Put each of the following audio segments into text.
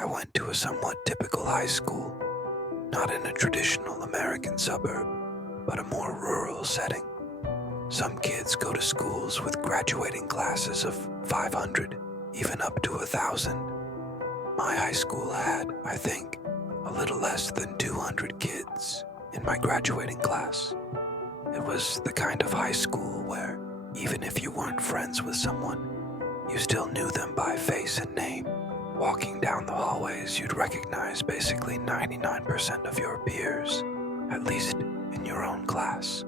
I went to a somewhat typical high school, not in a traditional American suburb, but a more rural setting. Some kids go to schools with graduating classes of 500, even up to 1,000. My high school had, I think, a little less than 200 kids in my graduating class. It was the kind of high school where, even if you weren't friends with someone, you still knew them by face and name. Walking down the hallways, you'd recognize basically 99% of your peers, at least in your own class.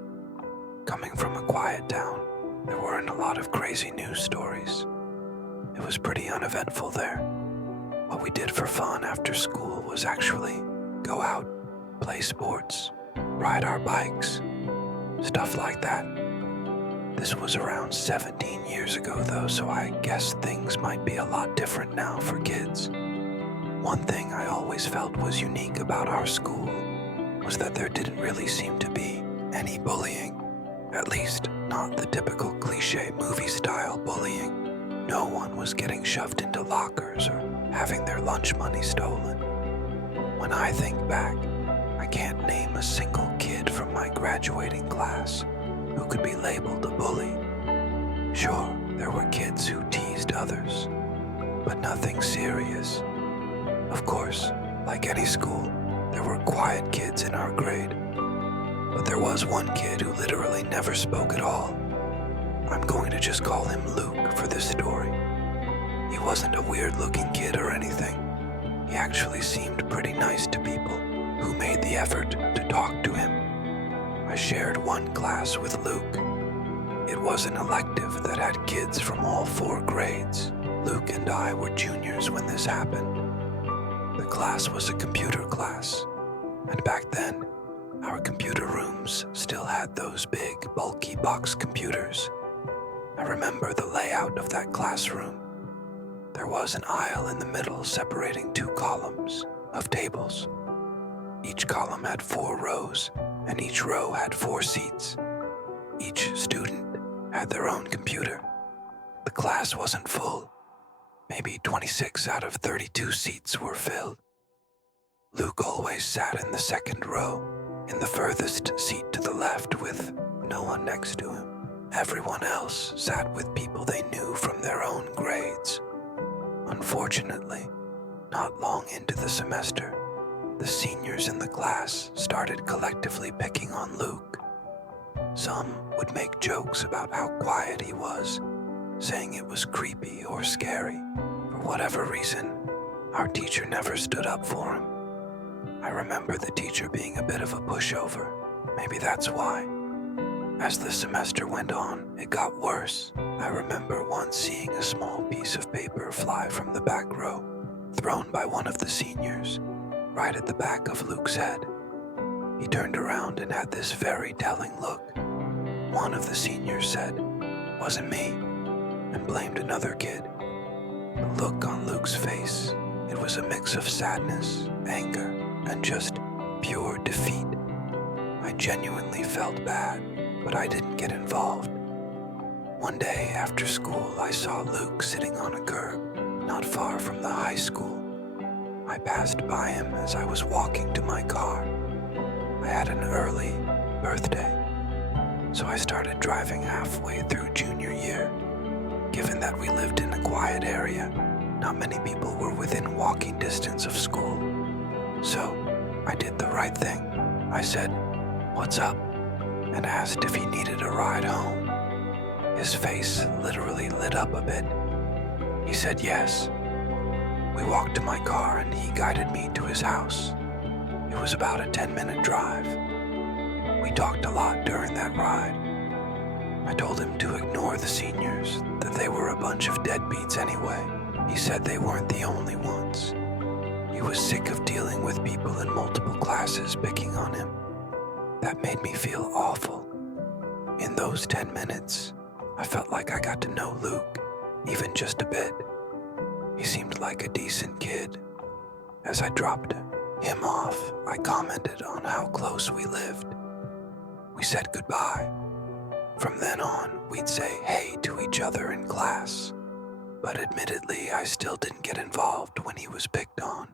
Coming from a quiet town, there weren't a lot of crazy news stories. It was pretty uneventful there. What we did for fun after school was actually go out, play sports, ride our bikes, stuff like that. This was around 17 years ago though, so I guess things might be a lot different now for kids. One thing I always felt was unique about our school was that there didn't really seem to be any bullying. At least, not the typical cliché movie-style bullying. No one was getting shoved into lockers or having their lunch money stolen. When I think back, I can't name a single kid from my graduating class who could be labeled a bully. Sure, there were kids who teased others, but nothing serious. Of course, like any school, there were quiet kids in our grade. But there was one kid who literally never spoke at all. I'm going to just call him Luke for this story. He wasn't a weird-looking kid or anything. He actually seemed pretty nice to people who made the effort to talk to him. I shared one class with Luke. It was an elective that had kids from all 4 grades. Luke and I were juniors when this happened. The class was a computer class, and back then, our computer rooms still had those big, bulky box computers. I remember the layout of that classroom. There was an aisle in the middle separating 2 columns of tables. Each column had 4 rows, and each row had 4 seats. Each student had their own computer. The class wasn't full. Maybe 26 out of 32 seats were filled. Luke always sat in the second row, in the furthest seat to the left with no one next to him. Everyone else sat with people they knew from their own grades. Unfortunately, not long into the semester, the seniors in the class started collectively picking on Luke. Some would make jokes about how quiet he was, saying it was creepy or scary. For whatever reason, our teacher never stood up for him. I remember the teacher being a bit of a pushover. Maybe that's why. As the semester went on, it got worse. I remember once seeing a small piece of paper fly from the back row, thrown by one of the seniors, right at the back of Luke's head. He turned around and had this very telling look. One of the seniors said, "Wasn't me," and blamed another kid. The look on Luke's face, it was a mix of sadness, anger, and just pure defeat. I genuinely felt bad, but I didn't get involved. One day after school, I saw Luke sitting on a curb, not far from the high school. I passed by him as I was walking to my car. I had an early birthday, so I started driving halfway through junior year. Given that we lived in a quiet area, not many people were within walking distance of school. So, I did the right thing. I said, "What's up?" and asked if he needed a ride home. His face literally lit up a bit. He said yes. We walked to my car and he guided me to his house. It was about a 10-minute drive. We talked a lot during that ride. I told him to ignore the seniors, that they were a bunch of deadbeats anyway. He said they weren't the only ones. He was sick of dealing with people in multiple classes picking on him. That made me feel awful. In those 10 minutes, I felt like I got to know Luke, even just a bit. He seemed like a decent kid. As I dropped him off, I commented on how close we lived. We said goodbye. From then on, we'd say hey to each other in class. But admittedly, I still didn't get involved when he was picked on.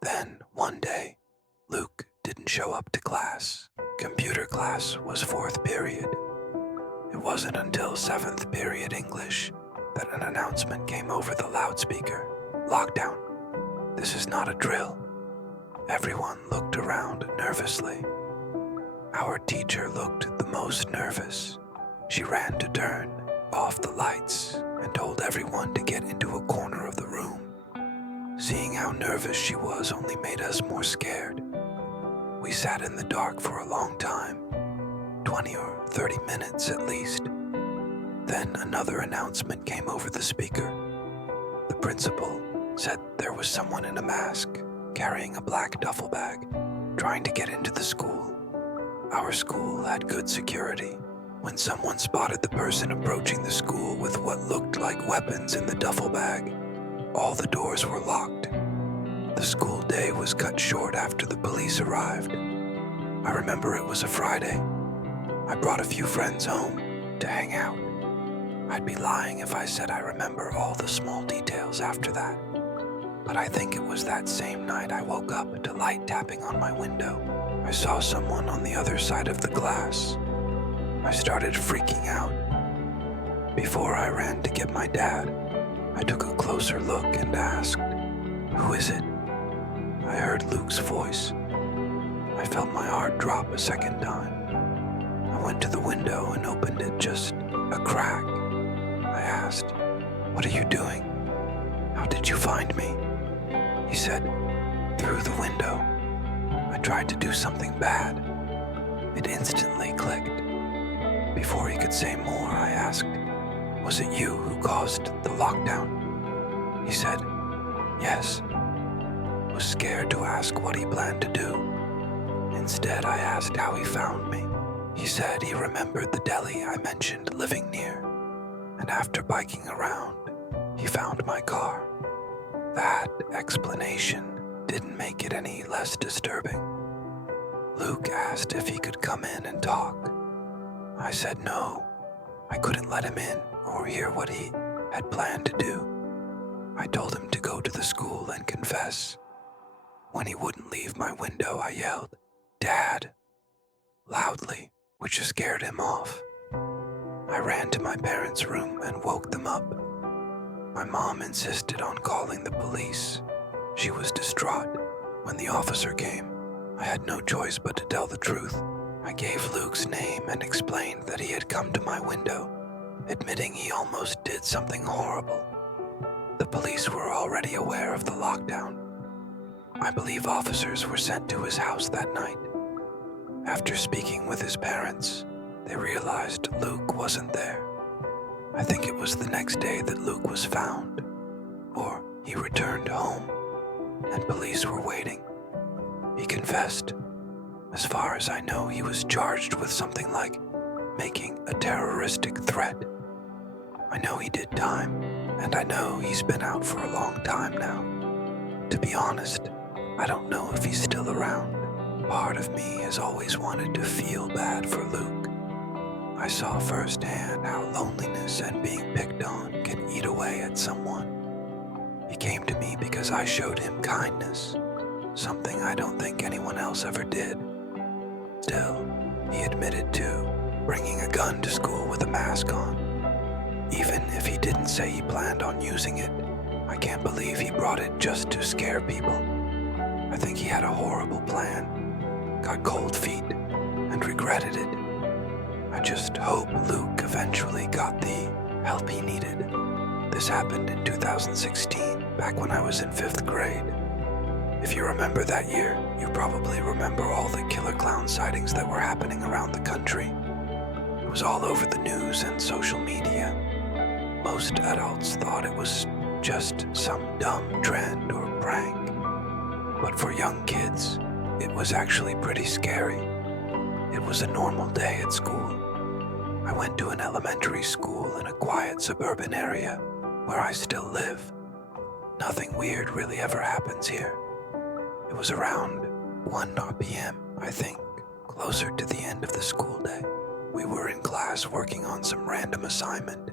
Then, one day, Luke didn't show up to class. Computer class was 4th period. It wasn't until 7th period English that an announcement came over the loudspeaker. Lockdown. This is not a drill. Everyone looked around nervously. Our teacher looked the most nervous. She ran to turn off the lights and told everyone to get into a corner of the room. Seeing how nervous she was only made us more scared. We sat in the dark for a long time, 20 or 30 minutes at least. Then another announcement came over the speaker. The principal said there was someone in a mask, carrying a black duffel bag, trying to get into the school. Our school had good security. When someone spotted the person approaching the school with what looked like weapons in the duffel bag, all the doors were locked. The school day was cut short after the police arrived. I remember it was a Friday. I brought a few friends home to hang out. I'd be lying if I said I remember all the small details after that. But I think it was that same night I woke up to light tapping on my window. I saw someone on the other side of the glass. I started freaking out. Before I ran to get my dad, I took a closer look and asked, "Who is it?" I heard Luke's voice. I felt my heart drop a second time. I went to the window and opened it just a crack. I asked, "What are you doing? How did you find me?" He said, "Through the window. I tried to do something bad." It instantly clicked. Before he could say more, I asked, "Was it you who caused the lockdown?" He said, "Yes." I was scared to ask what he planned to do. Instead, I asked how he found me. He said he remembered the deli I mentioned living near, and after biking around, he found my car. That explanation didn't make it any less disturbing. Luke asked if he could come in and talk. I said no. I couldn't let him in or hear what he had planned to do. I told him to go to the school and confess. When he wouldn't leave my window, I yelled, "Dad!" loudly, which scared him off. I ran to my parents' room and woke them up. My mom insisted on calling the police. She was distraught. When the officer came, I had no choice but to tell the truth. I gave Luke's name and explained that he had come to my window, admitting he almost did something horrible. The police were already aware of the lockdown. I believe officers were sent to his house that night. After speaking with his parents, they realized Luke wasn't there. I think it was the next day that Luke was found, or he returned home, and police were waiting. He confessed. As far as I know, he was charged with something like making a terroristic threat. I know he did time, and I know he's been out for a long time now. To be honest, I don't know if he's still around. Part of me has always wanted to feel bad for Luke. I saw firsthand how loneliness and being picked on can eat away at someone. He came to me because I showed him kindness, something I don't think anyone else ever did. Still, he admitted to bringing a gun to school with a mask on. Even if he didn't say he planned on using it, I can't believe he brought it just to scare people. I think he had a horrible plan, got cold feet, and regretted it. I just hope Luke eventually got the help he needed. This happened in 2016, back when I was in 5th grade. If you remember that year, you probably remember all the killer clown sightings that were happening around the country. It was all over the news and social media. Most adults thought it was just some dumb trend or prank. But for young kids, it was actually pretty scary. It was a normal day at school. I went to an elementary school in a quiet suburban area where I still live. Nothing weird really ever happens here. It was around 1 p.m., I think, closer to the end of the school day. We were in class working on some random assignment,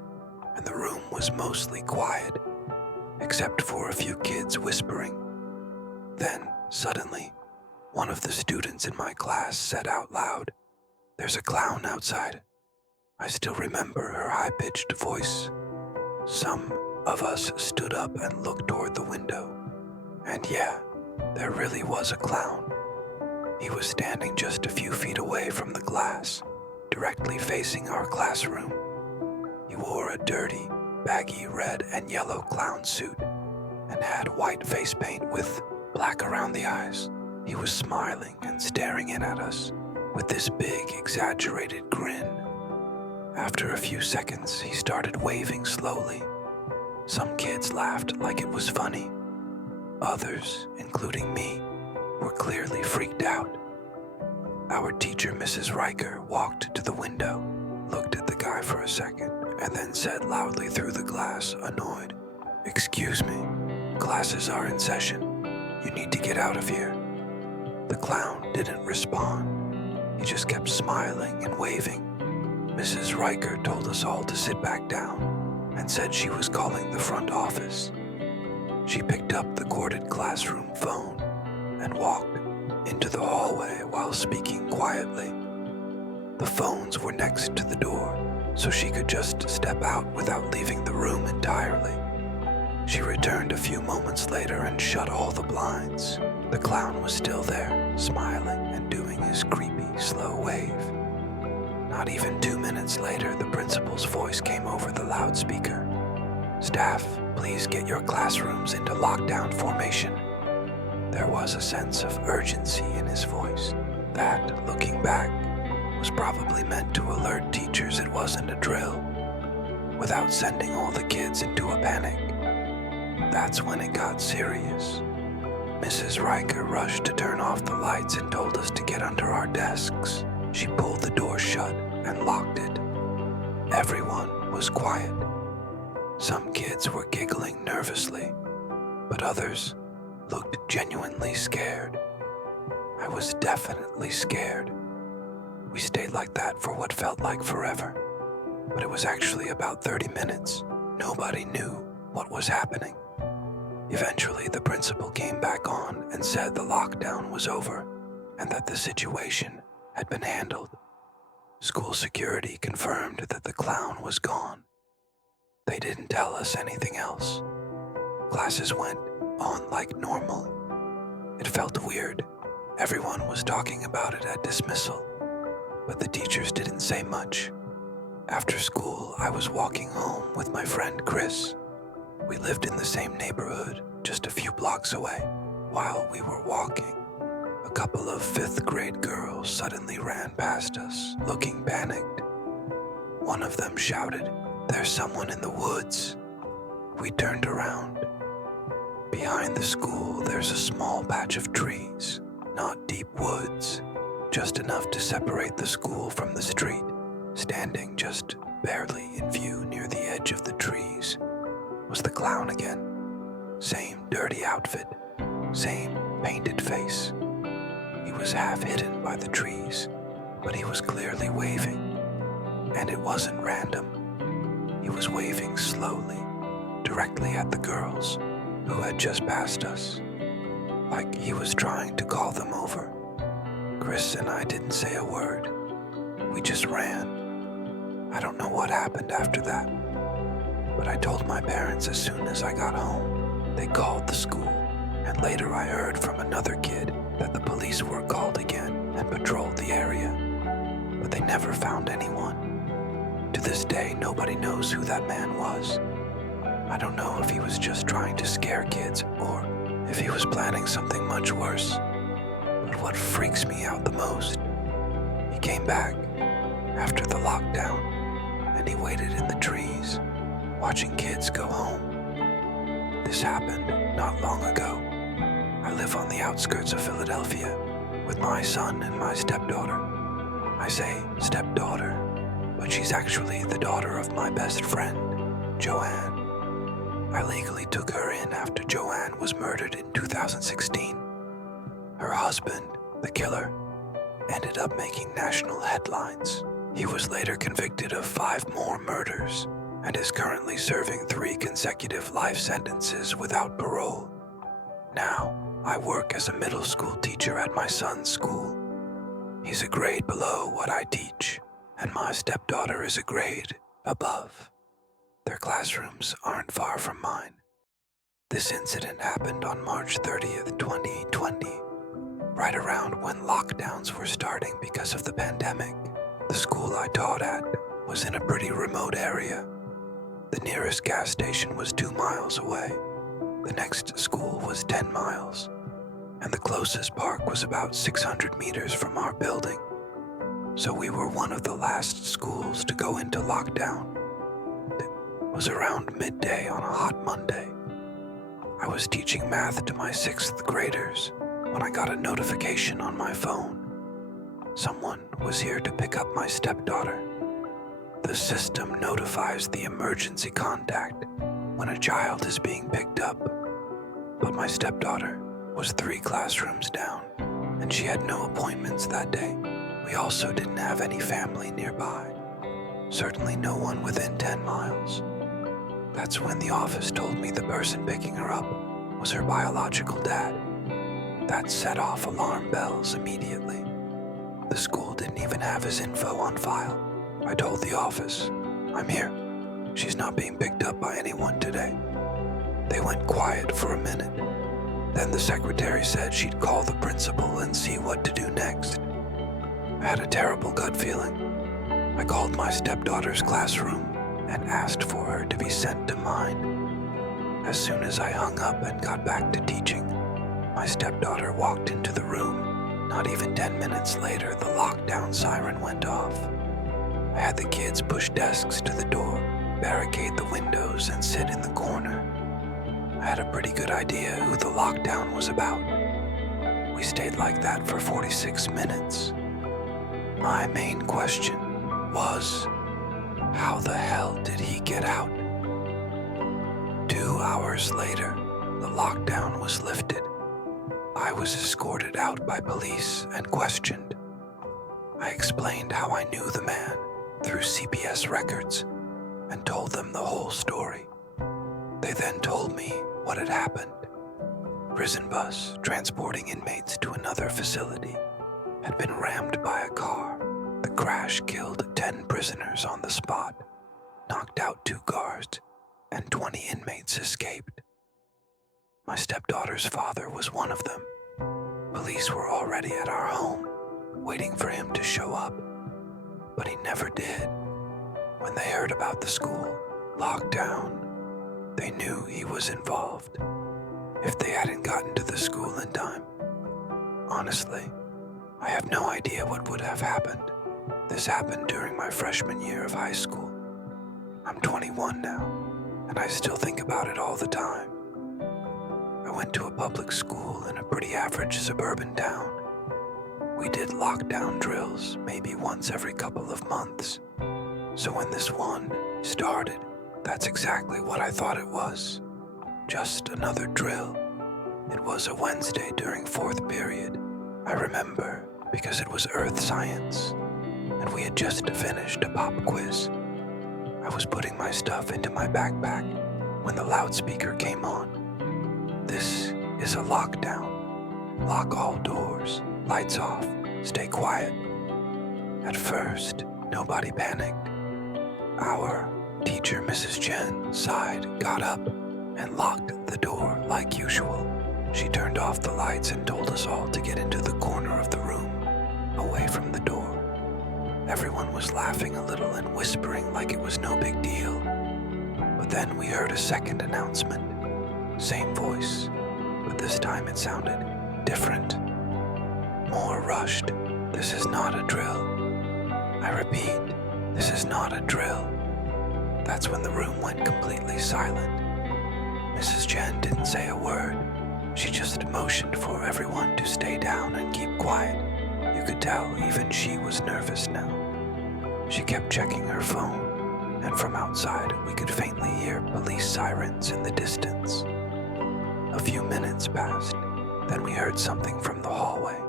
and the room was mostly quiet, except for a few kids whispering. Then Suddenly, one of the students in my class said out loud, "There's a clown outside." I still remember her high-pitched voice. Some of us stood up and looked toward the window. And yeah, there really was a clown. He was standing just a few feet away from the glass, directly facing our classroom. He wore a dirty, baggy red and yellow clown suit and had white face paint with black around the eyes. He was smiling and staring in at us with this big, exaggerated grin. After a few seconds, he started waving slowly. Some kids laughed like it was funny. Others, including me, were clearly freaked out. Our teacher, Mrs. Riker, walked to the window, looked at the guy for a second, and then said loudly through the glass, annoyed, "Excuse me, classes are in session. You need to get out of here." The clown didn't respond. He just kept smiling and waving. Mrs. Riker told us all to sit back down and said she was calling the front office. She picked up the corded classroom phone and walked into the hallway while speaking quietly. The phones were next to the door, so she could just step out without leaving the room entirely. She returned a few moments later and shut all the blinds. The clown was still there, smiling and doing his creepy, slow wave. Not even 2 minutes later, the principal's voice came over the loudspeaker. "Staff, please get your classrooms into lockdown formation." There was a sense of urgency in his voice that, looking back, was probably meant to alert teachers it wasn't a drill, without sending all the kids into a panic. That's when it got serious. Mrs. Riker rushed to turn off the lights and told us to get under our desks. She pulled the door shut and locked it. Everyone was quiet. Some kids were giggling nervously, but others looked genuinely scared. I was definitely scared. We stayed like that for what felt like forever, but it was actually about 30 minutes. Nobody knew what was happening. Eventually, the principal came back on and said the lockdown was over and that the situation had been handled. School security confirmed that the clown was gone. They didn't tell us anything else. Classes went on like normal. It felt weird. Everyone was talking about it at dismissal, but the teachers didn't say much. After school, I was walking home with my friend Chris. We lived in the same neighborhood, just a few blocks away. While we were walking, a couple of 5th grade girls suddenly ran past us, looking panicked. One of them shouted, "There's someone in the woods." We turned around. Behind the school, there's a small patch of trees, not deep woods, just enough to separate the school from the street. Standing just barely in view near the edge of the trees was the clown again. Same dirty outfit, same painted face. He was half hidden by the trees, but he was clearly waving. And it wasn't random. He was waving slowly, directly at the girls who had just passed us, like he was trying to call them over. Chris and I didn't say a word. We just ran. I don't know what happened after that, but I told my parents as soon as I got home. They called the school, and later I heard from another kid that the police were called again and patrolled the area, but they never found anyone. To this day, nobody knows who that man was. I don't know if he was just trying to scare kids or if he was planning something much worse. But what freaks me out the most, he came back after the lockdown, and he waited in the trees, watching kids go home. This happened not long ago. I live on the outskirts of Philadelphia with my son and my stepdaughter. I say stepdaughter, but she's actually the daughter of my best friend, Joanne. I legally took her in after Joanne was murdered in 2016. Her husband, the killer, ended up making national headlines. He was later convicted of 5 more murders and is currently serving 3 consecutive life sentences without parole. Now, I work as a middle school teacher at my son's school. He's a grade below what I teach, and my stepdaughter is a grade above. Their classrooms aren't far from mine. This incident happened on March 30th, 2020, right around when lockdowns were starting because of the pandemic. The school I taught at was in a pretty remote area. The nearest gas station was 2 miles away. The next school was 10 miles, and the closest park was about 600 meters from our building. So we were one of the last schools to go into lockdown. It was around midday on a hot Monday. I was teaching math to my 6th graders when I got a notification on my phone. Someone was here to pick up my stepdaughter. The system notifies the emergency contact when a child is being picked up, but my stepdaughter was 3 classrooms down, and she had no appointments that day. We also didn't have any family nearby, certainly no one within 10 miles. That's when the office told me the person picking her up was her biological dad. That set off alarm bells immediately. The school didn't even have his info on file. I told the office, "I'm here. She's not being picked up by anyone today." They went quiet for a minute. Then the secretary said she'd call the principal and see what to do next. I had a terrible gut feeling. I called my stepdaughter's classroom and asked for her to be sent to mine. As soon as I hung up and got back to teaching, my stepdaughter walked into the room. Not even 10 minutes later, the lockdown siren went off. I had the kids push desks to the door, barricade the windows, and sit in the corner. I had a pretty good idea who the lockdown was about. We stayed like that for 46 minutes. My main question was, how the hell did he get out? 2 hours later, the lockdown was lifted. I was escorted out by police and questioned. I explained how I knew the man through CPS records and told them the whole story. They then told me what had happened. Prison bus transporting inmates to another facility had been rammed by a car. The crash killed 10 prisoners on the spot, knocked out 2 guards, and 20 inmates escaped. My stepdaughter's father was one of them. Police were already at our home, waiting for him to show up, but he never did. When they heard about the school lockdown, they knew he was involved. If they hadn't gotten to the school in time, honestly, I have no idea what would have happened. This happened during my freshman year of high school. I'm 21 now, and I still think about it all the time. I went to a public school in a pretty average suburban town. We did lockdown drills maybe once every couple of months. So when this one started, that's exactly what I thought it was. Just another drill. It was a Wednesday during 4th period. I remember because it was earth science, and we had just finished a pop quiz. I was putting my stuff into my backpack when the loudspeaker came on. "This is a lockdown. Lock all doors, lights off, stay quiet." At first, nobody panicked. Our teacher, Mrs. Chen, sighed, got up, and locked the door like usual. She turned off the lights and told us all to get into the corner of the room, away from the door. Everyone was laughing a little and whispering like it was no big deal. But then we heard a second announcement. Same voice, but this time it sounded different. More rushed. "This is not a drill. I repeat, this is not a drill." That's when the room went completely silent. Mrs. Chen didn't say a word. She just motioned for everyone to stay down and keep quiet. You could tell even she was nervous now. She kept checking her phone, and from outside we could faintly hear police sirens in the distance. A few minutes passed, then we heard something from the hallway.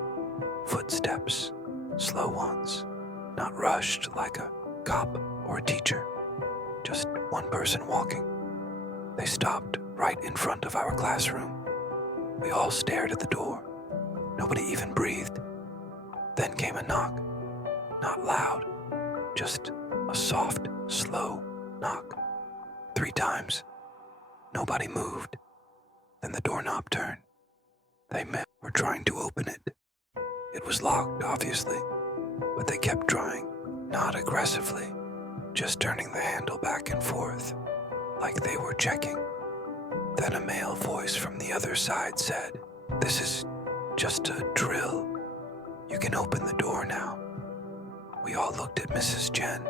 Footsteps, slow ones, not rushed like a cop or a teacher. Just one person walking. They stopped right in front of our classroom. We all stared at the door. Nobody even breathed. Then came a knock. Not loud, just a soft, slow knock. 3 times. Nobody moved. Then the doorknob turned. They were trying to open it. It was locked, obviously, but they kept trying, not aggressively, just turning the handle back and forth, like they were checking. Then a male voice from the other side said, "This is just a drill. You can open the door now." We all looked at Mrs. Jen.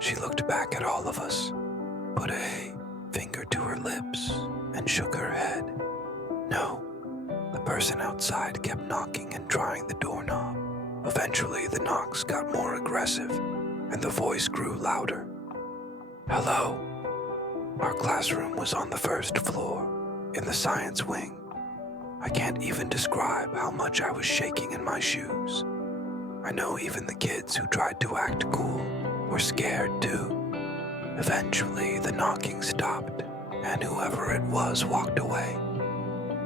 She looked back at all of us, put a finger to her lips, and shook her head. No. The person outside kept knocking and trying the doorknob. Eventually, the knocks got more aggressive, and the voice grew louder. "Hello." Our classroom was on the first floor, in the science wing. I can't even describe how much I was shaking in my shoes. I know even the kids who tried to act cool were scared too. Eventually, the knocking stopped, and whoever it was walked away.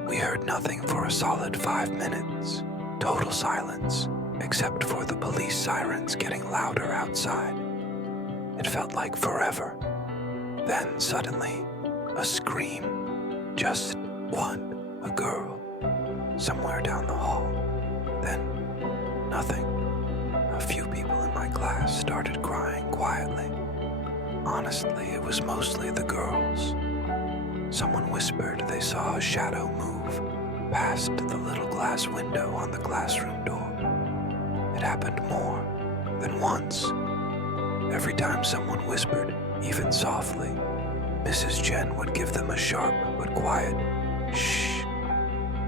We heard nothing for a solid 5 minutes, total silence, except for the police sirens getting louder outside. It felt like forever. Then suddenly, a scream. Just one, a girl, somewhere down the hall. Then, nothing. A few people in my class started crying quietly. Honestly, it was mostly the girls. Someone whispered they saw a shadow move past the little glass window on the classroom door. It happened more than once. Every time someone whispered, even softly, Mrs. Jen would give them a sharp but quiet shh.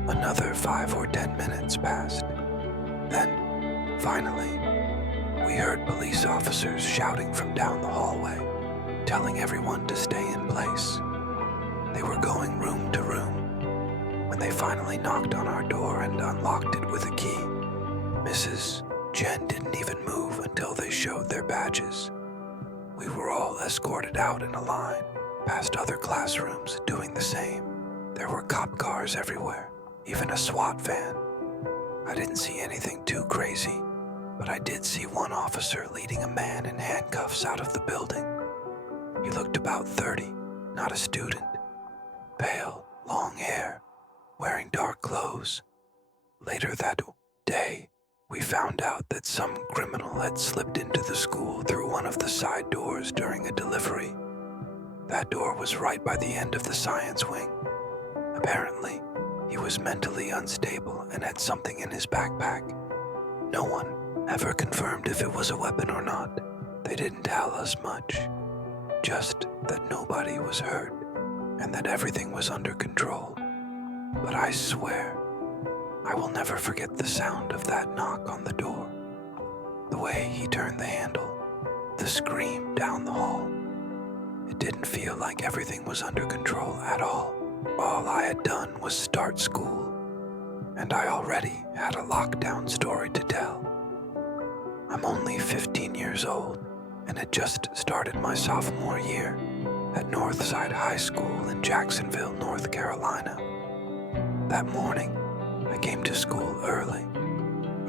Another 5 or 10 minutes passed. Then, finally, we heard police officers shouting from down the hallway, telling everyone to stay in place. They were going room to room. When they finally knocked on our door and unlocked it with a key, Mrs. Jen didn't even move until they showed their badges. We were all escorted out in a line, past other classrooms doing the same. There were cop cars everywhere, even a SWAT van. I didn't see anything too crazy, but I did see one officer leading a man in handcuffs out of the building. He looked about 30, not a student. Pale, long hair, wearing dark clothes. Later that day, we found out that some criminal had slipped into the school through one of the side doors during a delivery. That door was right by the end of the science wing. Apparently, he was mentally unstable and had something in his backpack. No one ever confirmed if it was a weapon or not. They didn't tell us much, just that nobody was hurt and that everything was under control. But I swear, I will never forget the sound of that knock on the door, the way he turned the handle, the scream down the hall. It didn't feel like everything was under control at all. All I had done was start school, and I already had a lockdown story to tell. I'm only 15 years old and had just started my sophomore year at Northside High School in Jacksonville, North Carolina. That morning, I came to school early,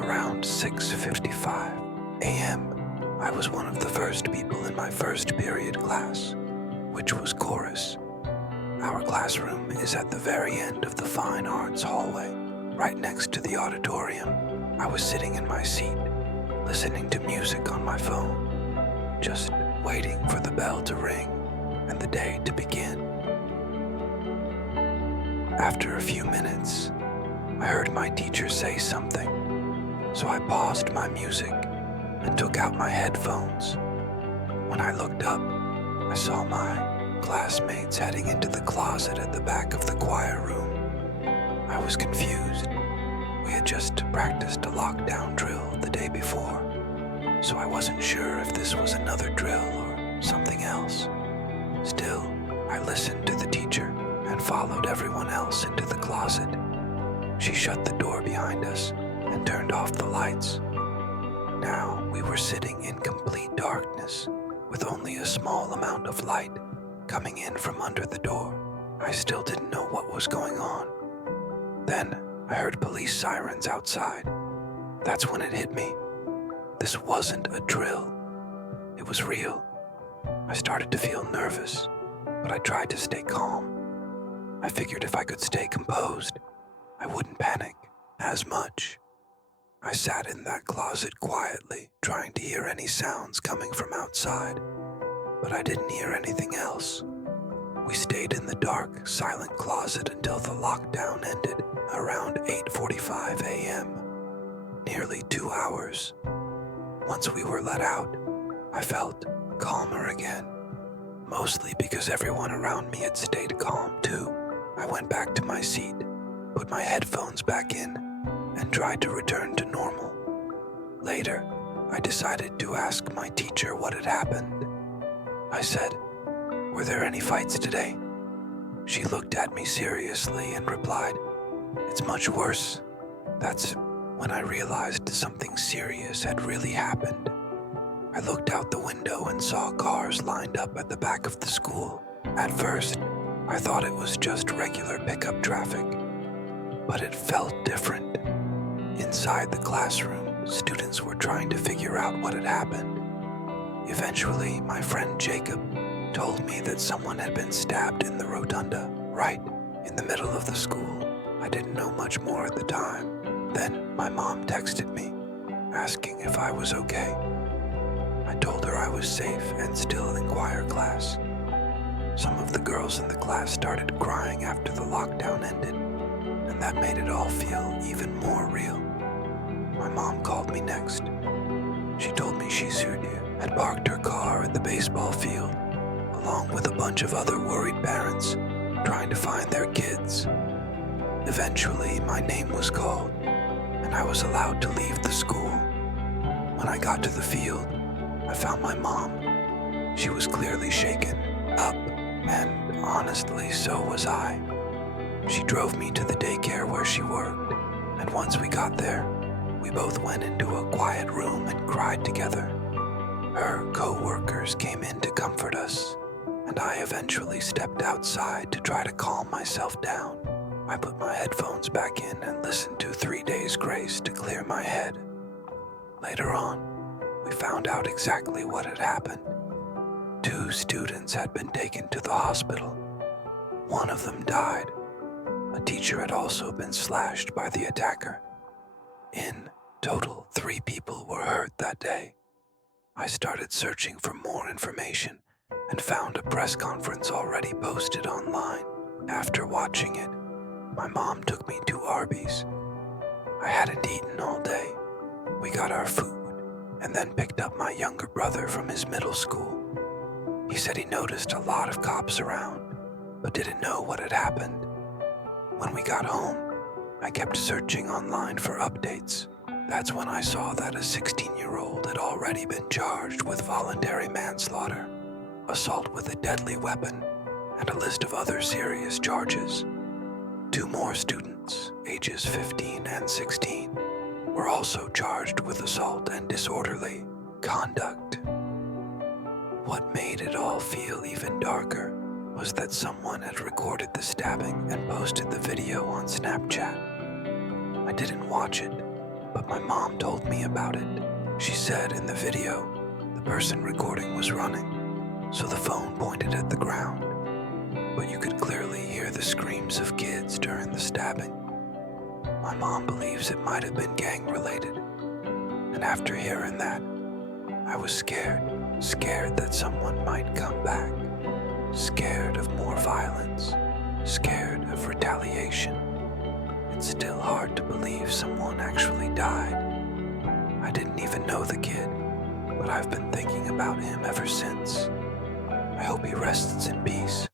around 6:55 a.m. I was one of the first people in my first period class, which was chorus. Our classroom is at the very end of the fine arts hallway, right next to the auditorium. I was sitting in my seat, listening to music on my phone, just waiting for the bell to ring and the day to begin. After a few minutes, I heard my teacher say something, so I paused my music and took out my headphones. When I looked up, I saw my classmates heading into the closet at the back of the choir room. I was confused. We had just practiced a lockdown drill the day before, so I wasn't sure if this was another drill or something else. Still, I listened to the teacher and followed everyone else into the closet. She shut the door behind us and turned off the lights. Now we were sitting in complete darkness with only a small amount of light coming in from under the door. I still didn't know what was going on. Then I heard police sirens outside. That's when it hit me. This wasn't a drill. It was real. I started to feel nervous, but I tried to stay calm. I figured if I could stay composed, I wouldn't panic as much. I sat in that closet quietly, trying to hear any sounds coming from outside, but I didn't hear anything else. We stayed in the dark, silent closet until the lockdown ended around 8:45 a.m. Nearly 2 hours. Once we were let out, I felt calmer again, mostly because everyone around me had stayed calm too. I went back to my seat, put my headphones back in, and tried to return to normal. Later, I decided to ask my teacher what had happened. I said, "Were there any fights today?" She looked at me seriously and replied, "It's much worse." That's when I realized something serious had really happened. I looked out the window and saw cars lined up at the back of the school. At first, I thought it was just regular pickup traffic, but it felt different. Inside the classroom, students were trying to figure out what had happened. Eventually, my friend Jacob told me that someone had been stabbed in the rotunda, right in the middle of the school. I didn't know much more at the time. Then my mom texted me, asking if I was okay. I told her I was safe and still in choir class. Some of the girls in the class started crying after the lockdown ended, and that made it all feel even more real. My mom called me next. She told me she had parked her car at the baseball field, along with a bunch of other worried parents trying to find their kids. Eventually, my name was called, and I was allowed to leave the school. When I got to the field, I found my mom. She was clearly shaken up, and honestly, so was I. She drove me to the daycare where she worked, and once we got there, we both went into a quiet room and cried together. Her co-workers came in to comfort us, and I eventually stepped outside to try to calm myself down. I put my headphones back in and listened to 3 Days Grace to clear my head. Later on, we found out exactly what had happened. 2 students had been taken to the hospital. One of them died. A teacher had also been slashed by the attacker. In total, 3 people were hurt that day. I started searching for more information and found a press conference already posted online. After watching it, my mom took me to Arby's. I hadn't eaten all day. We got our food and then picked up my younger brother from his middle school. He said he noticed a lot of cops around, but didn't know what had happened. When we got home, I kept searching online for updates. That's when I saw that a 16-year-old had already been charged with voluntary manslaughter, assault with a deadly weapon, and a list of other serious charges. 2 more students, ages 15 and 16, were also charged with assault and disorderly conduct. What made it all feel even darker was that someone had recorded the stabbing and posted the video on Snapchat. I didn't watch it, but my mom told me about it. She said in the video, the person recording was running, so the phone pointed at the ground, but you could clearly hear the screams of kids during the stabbing. My mom believes it might have been gang-related, and after hearing that, I was scared that someone might come back, scared of more violence, scared of retaliation. It's still hard to believe someone actually died. I didn't even know the kid, but I've been thinking about him ever since. I hope he rests in peace.